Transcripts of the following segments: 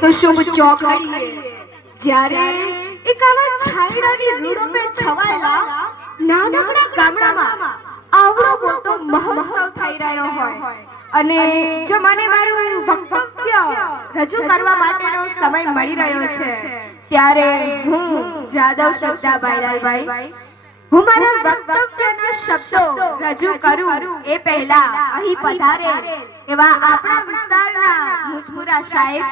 તો શુભ ચોકડીએ. જ્યારે એક આવા છાયડાની રૂડો છવાયેલા નાનકડા ગામડામાં આવડો મોટો મહોત્સવ થઈ રહ્યો હોય. અને જો મને મારું વક્તવ્ય રજૂ કરવા માટેનો સમય મળી રહ્યો છે. ત્યારે હું જાદવ શ્રદ્ધા બાઈલાલભાઈ હું મારા વક્તવ્યના શબ્દો રજૂ કરું એ પહેલા અહીં પધારે એવા આપણા વિસ્તારના મુજમુરા સાહેબ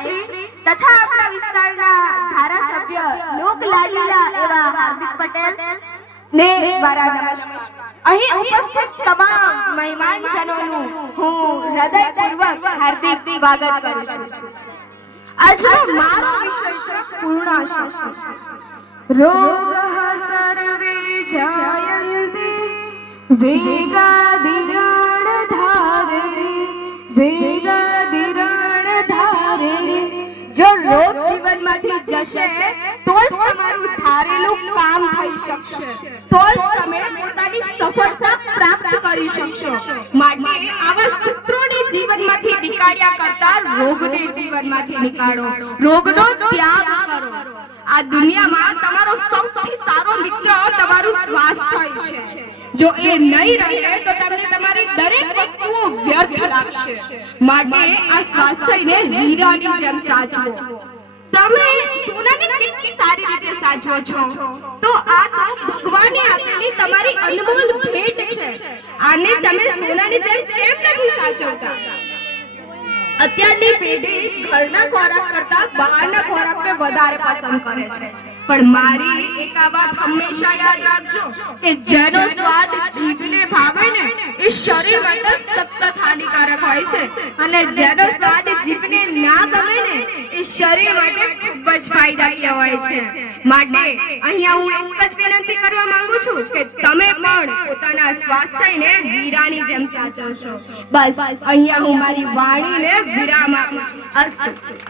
તથા આપણા વિસ્તારના ધારાસભ્ય લોક એવા હાર્દિક પટેલ ને મારા નમસ્કાર. અહીં ઉપસ્થિત તમામ મહેમાનજનોનું હું હૃદયપૂર્વક હાર્દિક સ્વાગત કરું છું. આજનો મારો વિષય છે? રોગ જાયન્તિ ધારણે વેગાધિરાણ ધારણે જો રોગ જીવનમાંથી જશે, તો જ તમારું ધારેલું કામ થઈ શકશે. તો જ તમે પોતાની સફળતા પ્રાપ્ત કરી શકશો. માટે આવા સૂત્રોને જીવનમાંથી નીકાળ્યા કરતા રોગને જીવનમાંથી નીકાળો. રોગનો ત્યાગ કરો. આ દુનિયામાં તમારો સૌથી સારો મિત્ર તમારું સ્વાસ્થ્ય જો એ નહીં રહે તો તમને તમારી દરેક વસ્તુઓ વ્યર્થ લાગશે. માટે આ સ્વાસ્થ્યને હીરાની જેમ સાચવો. તમે સોનાને કેટલી સારી રીતે સાચવો છો? તો આ તો ભગવાને આપેલી તમારી અનમોલ ભેટ છે. આને તમે સોનાની જેમ કેમ નથી સાચવતા? અત્યારની પેઢી ઘરના ખોરાક કરતા બહારના ખોરાકને વધારે પસંદ કરે છે. પણ મારી એક વાત હંમેશા યાદ રાખજો કે જેનો સ્વાદ જીભને ભાવે ને એ શરીર માટે સતત હાનિકારક હોય છે. અને જેનો સ્વાદ જીભને ના ગમે ને એ શરીર માટે ખૂબ જ ફાયદાકીય હોય છે. માટે અહીંયા હું એક જ વિનંતી કરવા માંગુ છું કે તમે પણ પોતાના સ્વાસ્થ્યને વીરાની જેમ સાચવશો. બસ, અહીંયા હું મારી વાણીને વિરામ આપું છું. અસ્તુ.